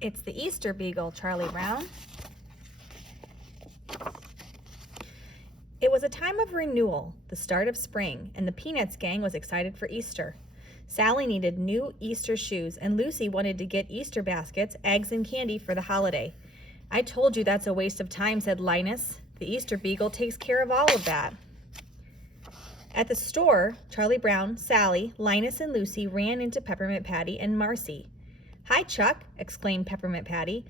It's the Easter Beagle, Charlie Brown. It was a time of renewal, the start of spring, and the Peanuts gang was excited for Easter. Sally needed new Easter shoes, and Lucy wanted to get Easter baskets, eggs, and candy for the holiday. I told you that's a waste of time, said Linus. The Easter Beagle takes care of all of that. At the store, Charlie Brown, Sally, Linus, and Lucy ran into Peppermint Patty and Marcy. "Hi, Chuck," exclaimed Peppermint Patty.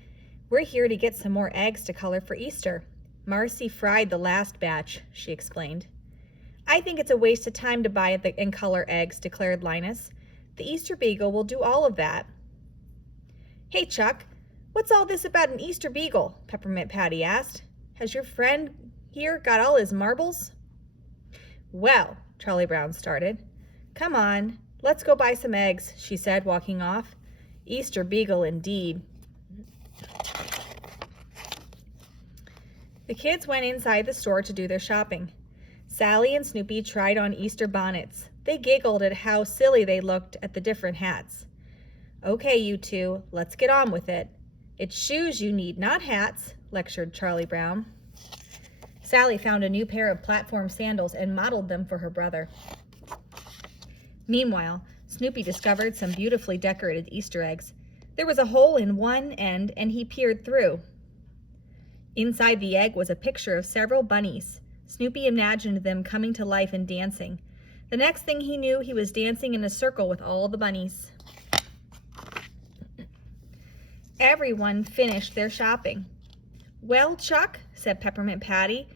"We're here to get some more eggs to color for Easter. Marcy fried the last batch," she explained. "I think it's a waste of time to buy and color eggs," declared Linus. "The Easter Beagle will do all of that." "Hey, Chuck, what's all this about an Easter Beagle?" Peppermint Patty asked. "Has your friend here got all his marbles?" "Well," Charlie Brown started. "Come on, let's go buy some eggs," she said, walking off. Easter Beagle indeed. The kids went inside the store to do their shopping. Sally and Snoopy tried on Easter bonnets. They giggled at how silly they looked at the different hats. "Okay, you two, let's get on with it. It's shoes you need, not hats," lectured Charlie Brown. Sally found a new pair of platform sandals and modeled them for her brother. Meanwhile, Snoopy discovered some beautifully decorated Easter eggs. There was a hole in one end, and he peered through. Inside the egg was a picture of several bunnies. Snoopy imagined them coming to life and dancing. The next thing he knew, he was dancing in a circle with all the bunnies. Everyone finished their shopping. "Well, Chuck," said Peppermint Patty,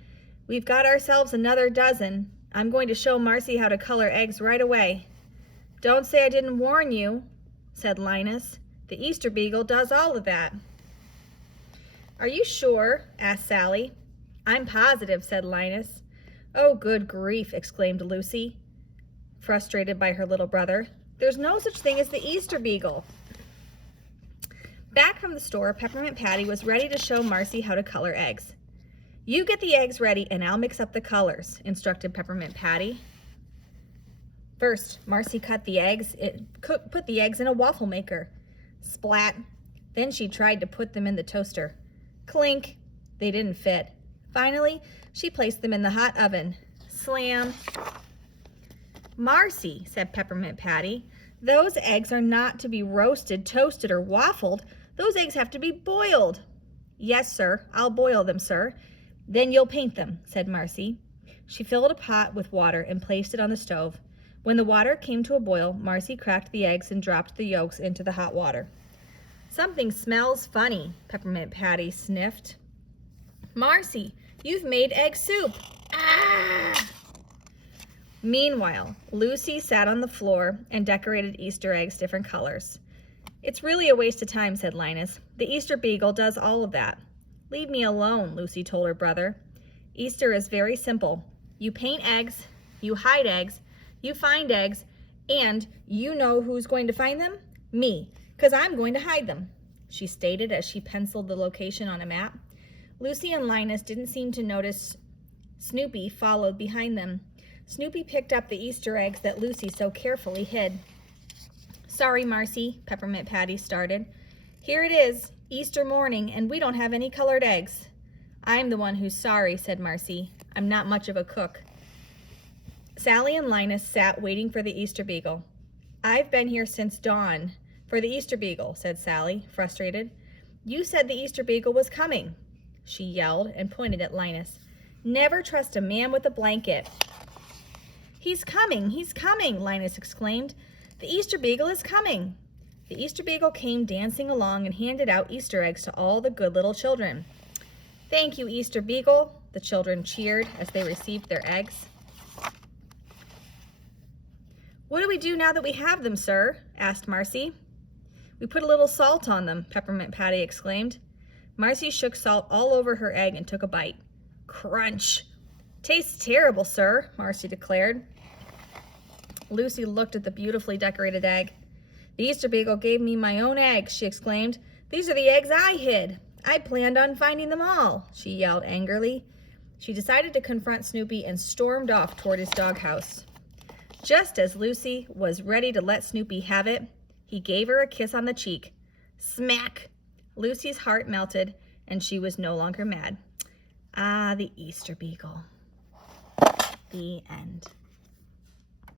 "we've got ourselves another dozen. I'm going to show Marcy how to color eggs right away." "Don't say I didn't warn you," said Linus. "The Easter Beagle does all of that." "Are you sure?" asked Sally. "I'm positive," said Linus. "Oh, good grief," exclaimed Lucy, frustrated by her little brother. "There's no such thing as the Easter Beagle." Back from the store, Peppermint Patty was ready to show Marcy how to color eggs. "You get the eggs ready and I'll mix up the colors," instructed Peppermint Patty. First, Marcy put the eggs in a waffle maker. Splat. Then she tried to put them in the toaster. Clink. They didn't fit. Finally, she placed them in the hot oven. Slam. "Marcy," said Peppermint Patty, "those eggs are not to be roasted, toasted, or waffled. Those eggs have to be boiled." "Yes, sir. I'll boil them, sir." "Then you'll paint them," said Marcy. She filled a pot with water and placed it on the stove. When the water came to a boil, Marcy cracked the eggs and dropped the yolks into the hot water. "Something smells funny," Peppermint Patty sniffed. "Marcy, you've made egg soup." Ah! Meanwhile, Lucy sat on the floor and decorated Easter eggs different colors. "It's really a waste of time," said Linus. "The Easter Beagle does all of that." "Leave me alone," Lucy told her brother. "Easter is very simple. You paint eggs, you hide eggs, you find eggs, and you know who's going to find them? Me, 'cause I'm going to hide them," she stated as she penciled the location on a map. Lucy and Linus didn't seem to notice Snoopy followed behind them. Snoopy picked up the Easter eggs that Lucy so carefully hid. "Sorry, Marcy," Peppermint Patty started. "Here it is, Easter morning, and we don't have any colored eggs." "I'm the one who's sorry," said Marcy. "I'm not much of a cook." Sally and Linus sat waiting for the Easter Beagle. "I've been here since dawn for the Easter Beagle," said Sally, frustrated. "You said the Easter Beagle was coming," she yelled and pointed at Linus. "Never trust a man with a blanket." He's coming, Linus exclaimed. "The Easter Beagle is coming." The Easter Beagle came dancing along and handed out Easter eggs to all the good little children. "Thank you, Easter Beagle," the children cheered as they received their eggs. "What do we do now that we have them, sir?" asked Marcy. "We put a little salt on them," Peppermint Patty exclaimed. Marcy shook salt all over her egg and took a bite. Crunch! "Tastes terrible, sir," Marcy declared. Lucy looked at the beautifully decorated egg. "The Easter Beagle gave me my own eggs," she exclaimed. "These are the eggs I hid. I planned on finding them all," she yelled angrily. She decided to confront Snoopy and stormed off toward his doghouse. Just as Lucy was ready to let Snoopy have it, he gave her a kiss on the cheek. Smack! Lucy's heart melted, and she was no longer mad. Ah, the Easter Beagle. The end.